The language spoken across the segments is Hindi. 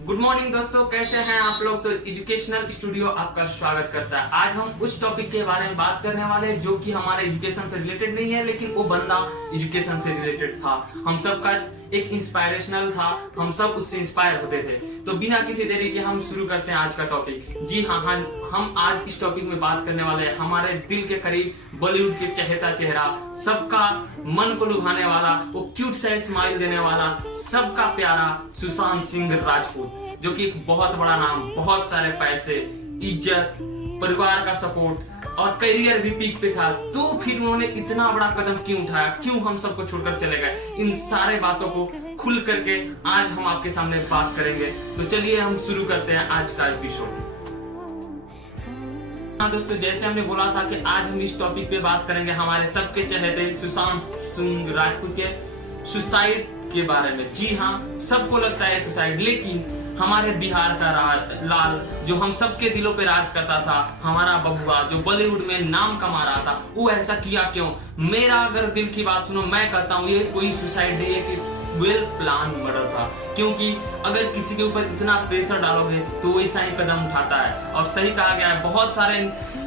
गुड मॉर्निंग दोस्तों, कैसे हैं आप लोग। तो एजुकेशनल स्टूडियो आपका स्वागत करता है। आज हम उस टॉपिक के बारे में बात करने वाले हैं जो कि हमारे एजुकेशन से रिलेटेड नहीं है, लेकिन वो बंदा एजुकेशन से रिलेटेड था। हम सबका एक इंस्पायरेशनल था, हम सब उससे इंस्पायर होते थे। तो बिना किसी देरी के हम शुरू करते हैं आज का टॉपिक। जी हाँ, हम आज इस टॉपिक में बात करने वाले हैं हमारे दिल के करीब बॉलीवुड के चहेता चेहरा, सबका मन को लुभाने वाला, वो क्यूट सा स्माइल देने वाला, सबका प्यारा सुशांत सिंह राजपूत, जो कि एक बहुत बड़ा नाम, बहुत सारे पैसे, इज्जत, परिवार का सपोर्ट और करियर भी पीक पे था। तो फिर उन्होंने इतना बड़ा कदम क्यों उठाया, क्यों हम सबको छोड़कर चले गए, इन सारे बातों को खुल करके आज हम आपके सामने बात करेंगे। तो चलिए हम शुरू करते हैं आज का एपिसोड। हाँ दोस्तों, जैसे हमने बोला था कि आज हम इस टॉपिक पे बात करेंगे हमारे सबके चहेते सुशांत सिंह राजपूत के सुसाइड के बारे में। जी हाँ, सबको लगता है सुसाइड, लेकिन हमारे बिहार का लाल, जो हम सबके दिलों पे राज करता था, हमारा बबुआ जो बॉलीवुड में नाम कमा रहा था, वो ऐसा किया क्यों। मेरा अगर दिल की बात सुनो, मैं कहता हूँ ये कोई सुसाइड नहीं है, कि वेल प्लान मर्डर था। क्योंकि अगर किसी के ऊपर इतना प्रेशर डालोगे तो वैसा ही कदम उठाता है। और सही कहा गया है, बहुत सारे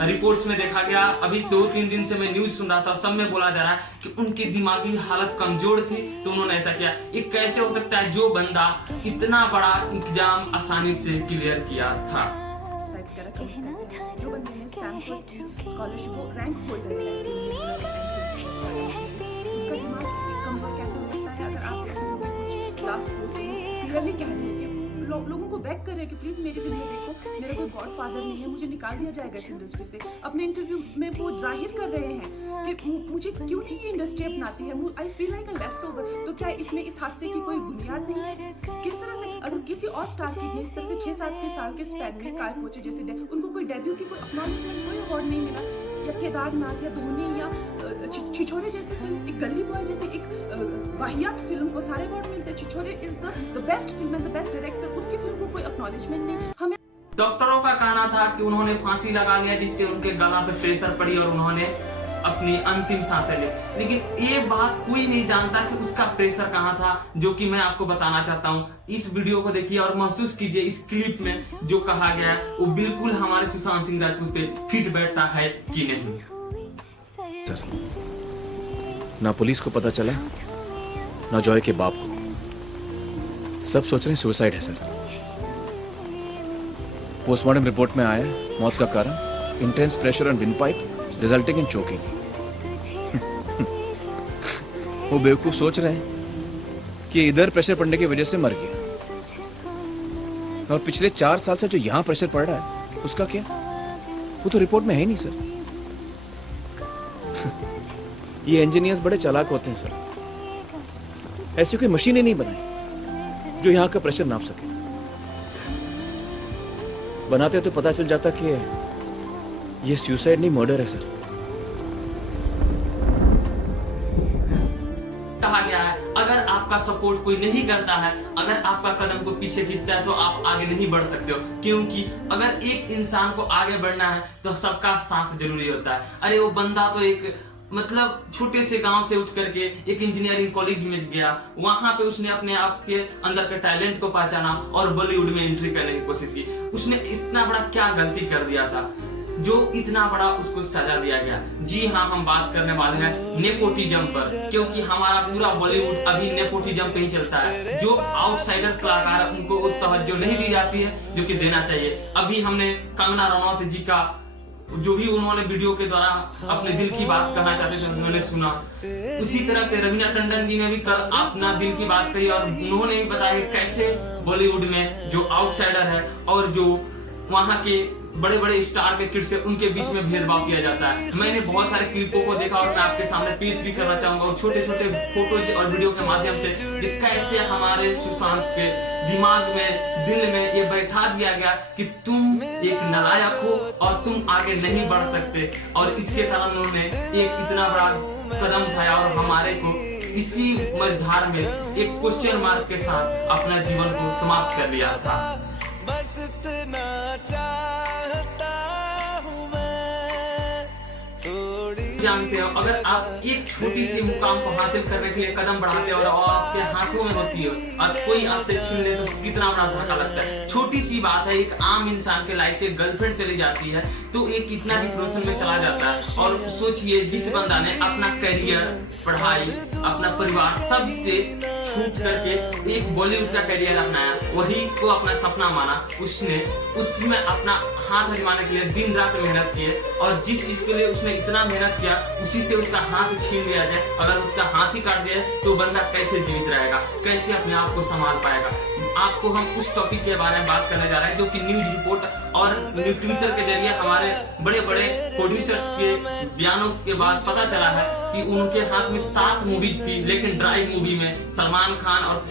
रिपोर्ट्स में देखा गया। अभी 2-3 दिन से मैं न्यूज सुन रहा था, सब में बोला जा रहा है कि उनकी दिमागी हालत कमजोर थी तो उन्होंने ऐसा किया। ये कैसे हो सकता है, जो बंदा इतना बड़ा एग्जाम आसानी से क्लियर किया था। जो बंदे ने स्टैनफोर्ड स्कॉलरशिप रैंक होल्डर है, उसका दिमाग कमजोर कैसे हो सकता है। अगर आप कुछ क्लास से क्लियरली कह रहे हैं कि लोगों को बैक कर रहे हैं कि प्लीज मेरी जिंदगी देखो, मेरा कोई गॉड फादर नहीं है, मुझे निकाल दिया जाएगा इस इंडस्ट्री से। अपने इंटरव्यू में वो जाहिर कर रहे हैं कि मुझे क्यों नहीं ये इंडस्ट्री अपनाती है, I feel like a left over. तो क्या इसमें इस हादसे की कोई बुनियाद नहीं है? किस तरह से अगर किसी और स्टार की इस तरह से 6-7 साल के स्पैन में कार पहुंचे, जैसे उनको कोई डेब्यू की कोई एक्नॉलेजमेंट, कोई अवार्ड नहीं मिला, या केदारनाथ या धोनी या छिछोरे जैसे फिल्म, एक गली बॉय जैसे एक वाहियात फिल्म को सारे अवार्ड मिलते हैं। Chhichhore is the best film and the best director, उसकी फिल्म को कोई एक्नॉलेजमेंट नहीं। हमें डॉक्टरों का कहना था कि उन्होंने फांसी लगा लिया, जिससे उनके गला पे प्रेशर पड़ी और उन्होंने अपनी अंतिम सांसें ली। लेकिन ये बात कोई नहीं जानता कि उसका प्रेशर कहाँ था, जो कि मैं आपको बताना चाहता हूँ। इस वीडियो को देखिए और महसूस कीजिए इस क्लिप में जो कहा गया है वो बिल्कुल हमारे सुशांत सिंह राजपूत पे फिट बैठता है कि नहीं। सर, ना पुलिस को पता चला, ना जॉय के बाप को। सब सोच रहे हैं सुसाइड है सर। पोस्टमार्टम रिपोर्ट में आया मौत का कारण intense pressure on wind pipe resulting in choking. वो बेवकूफ सोच रहे हैं कि इधर प्रेशर पड़ने की वजह से मर गया, और पिछले 4 साल से जो यहां प्रेशर पड़ रहा है उसका क्या, वो तो रिपोर्ट में है ही नहीं सर। ये इंजीनियर्स बड़े चालाक होते हैं सर। ऐसी कोई मशीनें नहीं बनाई जो यहां का प्रेशर नाप सके। बनाते तो पता चल जाता कि ये सुसाइड नहीं मर्डर है सर। कहा गया है अगर आपका सपोर्ट कोई नहीं करता है, अगर आपका कदम को पीछे खींचता है तो आप आगे नहीं बढ़ सकते हो। क्योंकि अगर एक इंसान को आगे बढ़ना है तो सबका साथ जरूरी होता है। अरे वो बंदा तो एक मतलब छोटे से गांव से उठ करके एक इंजीनियरिंग कॉलेज में गया, वहां पे उसने अपने आप के अंदर के टैलेंट को पहचाना और बॉलीवुड में एंट्री करने की कोशिश की। उसने इतना बड़ा क्या गलती कर दिया था जो इतना बड़ा उसको सजा दिया गया। जी हाँ, हम बात करने वाले हैं नेपोटिज्म पर, क्योंकि हमारा पूरा बॉलीवुड अभी नेपोटिज्म पे ही चलता है। जो आउटसाइडर कलाकार है उनको वो तवज्जो नहीं दी जाती है जो कि देना चाहिए। अभी हमने कंगना रनौत जी का जो भी उन्होंने वीडियो के द्वारा अपने दिल की बात कहना चाहते थे उन्होंने सुना। उसी तरह से रवीना टंडन जी ने भी कल अपना दिल की बात कही और उन्होंने भी बताया कैसे बॉलीवुड में जो आउटसाइडर है और जो वहाँ के बड़े बड़े स्टार के किड्स है उनके बीच में भेदभाव किया जाता है। मैंने बहुत सारे क्लिपों को देखा और मैं आपके सामने पेश भी करना चाहूंगा, और छोटे छोटे फोटोज और वीडियो के माध्यम से कैसे हमारे सुशांत के दिमाग में, दिल में ये बैठा दिया गया कि तुम एक नालायक हो और तुम आगे नहीं बढ़ सकते। और इसके कारण उन्होंने एक इतना बड़ा कदम उठाया और हमारे को इसी मझधार में एक क्वेश्चन मार्क के साथ अपना जीवन को समाप्त कर लिया था। बस इतना चाहता हूँ मैं थोड़ी। जानते देखते हो, अगर आप एक छोटी सी मुकाम को हासिल करने के लिए कदम बढ़ाते हो और आपके हाथों में होती है और कोई आपसे छीन ले तो कितना बड़ा धक्का लगता है। छोटी सी बात है, एक आम इंसान के लाइफ से गर्लफ्रेंड चली जाती है तो एक कितना डिप्रेशन में चला जाता है। और सोचिए जिस बंदा ने अपना करियर, पढ़ाई, अपना परिवार सब से छूट करके एक बॉलीवुड का करियर अपनाया, वही को अपना सपना माना, उसने उसमें अपना हाथ आजमाने के लिए दिन रात मेहनत की है। और जिस चीज के लिए उसने इतना मेहनत किया उसी से उसका हाथ छीन लिया जाए, अगर उसका हाथ ही काट दिया तो बंदा कैसे जीवित रहेगा, कैसे अपने आप को संभाल पाएगा। आपको हम उस टॉपिक के बारे में बात करने जा रहे हैं जो कि न्यूज रिपोर्ट और ट्विटर के जरिए हमारे बड़े बड़े प्रोड्यूसर्स के बयानों के बाद पता चला है कि उनके हाथ में 7 मूवीज थी, लेकिन ड्राइव मूवी में सलमान खान और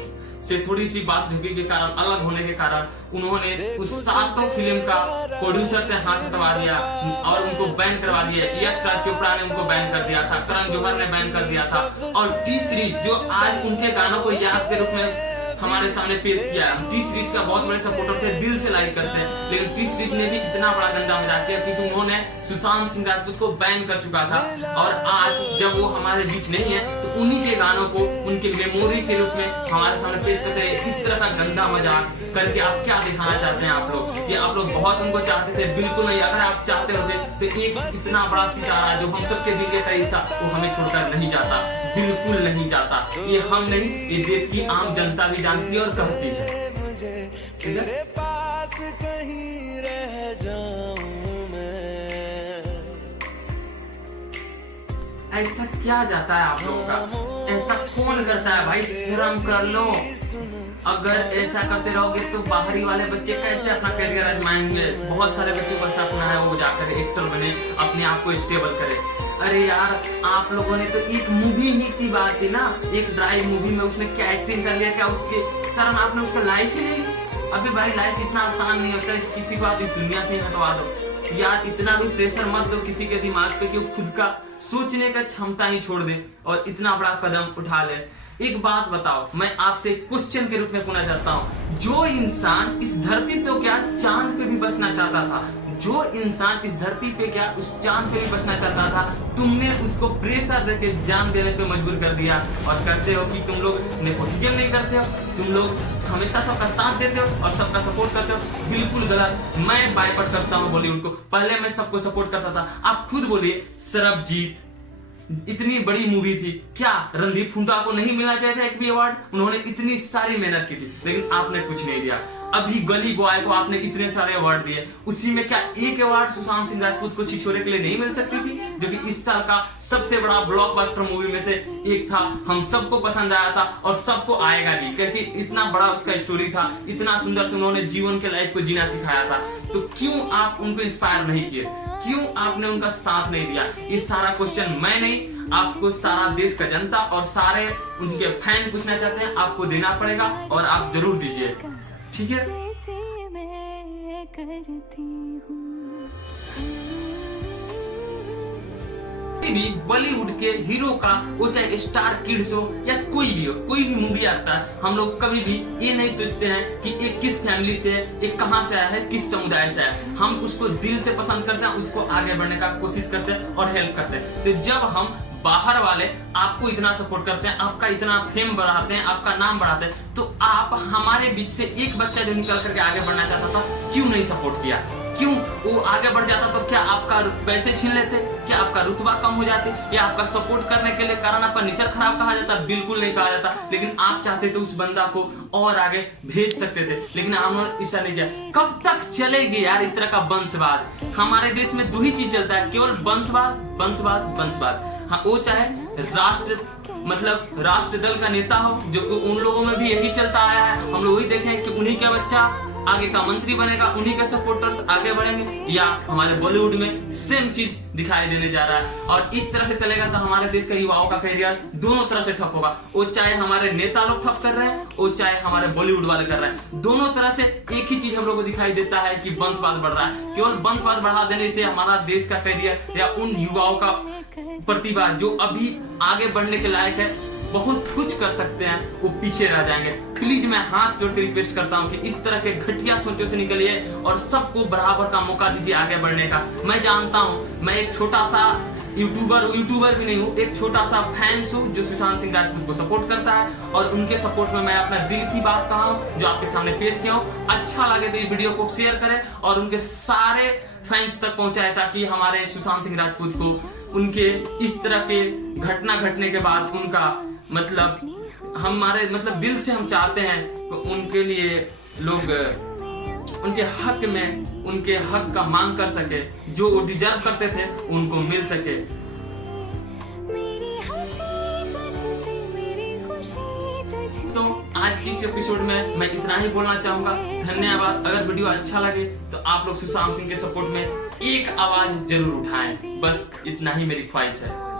से थोड़ी सी बात झुकी के कारण, अलग होने के कारण उन्होंने उस 7 फिल्म का प्रोड्यूसर से हाथ हटवा दिया और उनको बैन करवा दिया। यश राज चोपड़ा ने उनको बैन कर दिया था, करण जौहर ने बैन कर दिया था। और टी सीरीज जो आज उनके गानों को याद के रूप में हमारे सामने पेश किया है, टी सीरीज का बहुत बड़े सपोर्टर थे, दिल से लाइक करते हैं, लेकिन टी सीरीज ने भी इतना बड़ा गंदा मजाक किया कि उन्होंने सुशांत सिंह राजपूत को बैन कर चुका था। और आज जब वो हमारे बीच नहीं है तो उन्हीं के गानों को उनके मेमोरी के रूप में हमारे सामने पेश करते हैं। इस तरह का गंदा मजाक करके आप क्या दिखाना चाहते हैं आप लोग? कि आप लोग बहुत उनको चाहते थे? बिल्कुल नहीं। अगर आप चाहते होते तो एक इतना बड़ा सितारा जो हम सबके दिल के करीब था वो हमें छोड़कर नहीं जाता, बिल्कुल नहीं जाता। ये हम नहीं, ये देश की आम जनता भी जानती है और कहती है। मुझे तेरे पास कहीं रह जाऊं मैं। ऐसा क्या जाता है आप लोगों का? ऐसा कौन करता है भाई? शर्म कर लो। अगर ऐसा करते रहोगे तो बाहरी वाले बच्चे कैसे अपना करियर आजमाएंगे? बहुत सारे बच्चों का सपना है वो जाकर एक्टर बने, अपने आप को स्टेबल करे। अरे यार, आप लोगों ने तो एक मूवी ही की बात थी ना, एक ड्राइव मूवी में उसने क्या एक्टिंग कर लिया, क्या उसके कारण आपने उसका लाइफ ही नहीं। अभी भाई लाइफ इतना आसान नहीं होता है कि किसी को आप इस दुनिया से हटवा दो। यार इतना भी प्रेशर मत दो किसी के दिमाग पे कि वो खुद का सोचने का क्षमता ही छोड़ दे और इतना बड़ा कदम उठा ले। एक बात बताओ, मैं आपसे क्वेश्चन के रूप में पूछना चाहता हूँ, जो इंसान इस धरती तो क्या चांद पे भी बसना चाहता था, जो इंसान इस धरती पे क्या उस चांद पे भी बसना चाहता था, तुमने उसको प्रेशर देके जान देने पे मजबूर कर दिया। और करते हो कि तुम लोग नेपोटिज्म नहीं करते हो, तुम लोग हमेशा सबका साथ देते हो और सबका सपोर्ट करते हो। बिल्कुल गलत। मैं बायकॉट करता हूँ बॉलीवुड को। पहले मैं सबको सपोर्ट करता था। आप खुद बोलिए, सरबजीत इतनी बड़ी मूवी थी, क्या रणदीप हुड्डा को नहीं मिलना चाहिए था एक भी अवार्ड? उन्होंने इतनी सारी मेहनत की थी, लेकिन आपने कुछ नहीं दिया। अभी गली बॉय को आपने इतने सारे अवार्ड दिए, उसी में क्या एक अवार्ड सुशांत सिंह राजपूत को छिछोरे के लिए नहीं मिल सकती थी, जो कि इस साल का सबसे बड़ा ब्लॉकबस्टर मूवी में से एक था, हम सबको पसंद आया था और सबको आएगा भी, क्योंकि इतना बड़ा उसका स्टोरी था, इतना सुंदर से उन्होंने जीवन के लाइफ को जीना सिखाया था। तो क्यों आप उनको इंस्पायर नहीं किए? क्यों आपने उनका साथ नहीं दिया? ये सारा क्वेश्चन मैं नहीं, आपको सारा देश का जनता और सारे उनके फैन पूछना चाहते हैं। आपको देना पड़ेगा और आप जरूर दीजिए, ठीक है? भी बॉलीवुड के हीरो का, वो चाहे स्टार किड्स हो या कोई भी हो, कोई भी मूवी आता है, हम लोग कभी भी ये नहीं सोचते हैं कि एक किस फैमिली से है, एक कहां से आया है, किस समुदाय से है। हम उसको दिल से पसंद करते हैं, उसको आगे बढ़ने का कोशिश करते हैं और हेल्प करते हैं। तो जब हम बाहर वाले आपको इतना सपोर्ट करते हैं, आपका इतना फेम बढ़ाते हैं, आपका नाम बढ़ाते हैं, तो आप हमारे बीच से एक बच्चा जो निकल करके आगे बढ़ना चाहता था, क्यों नहीं सपोर्ट किया? क्यों वो आगे बढ़ जाता तो क्या आपका पैसे छीन लेते? क्या आपका रुतबा कम हो जाते? या आपका सपोर्ट करने के लिए कारण आपका नेचर खराब कहा जाता? बिल्कुल नहीं कहा जाता। लेकिन आप चाहते तो उस बंदा को और आगे भेज सकते थे, लेकिन आपने ऐसा नहीं किया। कब तक चलेगी यार इस तरह का वंशवाद? हमारे देश में 2 ही चीज चलता है, केवल वंशवाद, वंशवाद, वंशवाद। हाँ, वो चाहे राष्ट्र दल का नेता हो, जो कि उन लोगों में भी यही चलता आया है। हम लोग वही देखें कि उन्हीं का बच्चा आगे का मंत्री बनेगा, उन्हीं के सपोर्टर्स आगे बढ़ेंगे, या हमारे बॉलीवुड में सेम चीज दिखाई देने जा रहा है। और इस तरह से चलेगा तो हमारे देश के युवाओं का करियर दोनों तरह से ठप होगा। वो चाहे हमारे नेता लोग ठप कर रहे हैं, वो चाहे हमारे बॉलीवुड वाले कर रहे हैं, दोनों तरह से एक ही चीज हम लोग को दिखाई देता है कि वंशवाद बढ़ रहा है। केवल वंशवाद बढ़ा देने से हमारा देश का करियर या उन युवाओं का प्रतिभा जो अभी आगे बढ़ने के लायक है, बहुत कुछ कर सकते हैं, वो पीछे रह जाएंगे। प्लीज मैं हाथ जोड़ के रिक्वेस्ट करता हूँ कि इस तरह के घटिया सोचों से निकलिए और सबको बराबर का मौका दीजिए आगे बढ़ने का। मैं जानता हूँ मैं एक छोटा सा यूट्यूबर भी नहीं हूँ, एक छोटा सा फैंस हूँ जो सुशांत सिंह राजपूत को सपोर्ट करता है, और उनके सपोर्ट में मैं अपना दिल की बात कहा हूँ जो आपके सामने पेश किया हूँ। अच्छा लगे तो ये वीडियो को शेयर करें और उनके सारे फैंस तक पहुंचाए, ताकि हमारे सुशांत सिंह राजपूत को उनके इस तरह के घटना घटने के बाद उनका हमारे दिल से हम चाहते हैं कि उनके लिए लोग उनके हक में उनके हक का मांग कर सके, जो वो डिजर्व करते थे उनको मिल सके। तो आज की इस एपिसोड में मैं इतना ही बोलना चाहूंगा। धन्यवाद। अगर वीडियो अच्छा लगे तो आप लोग सुशांत सिंह के सपोर्ट में एक आवाज जरूर उठाएं, बस इतना ही मेरी ख्वाहिश है।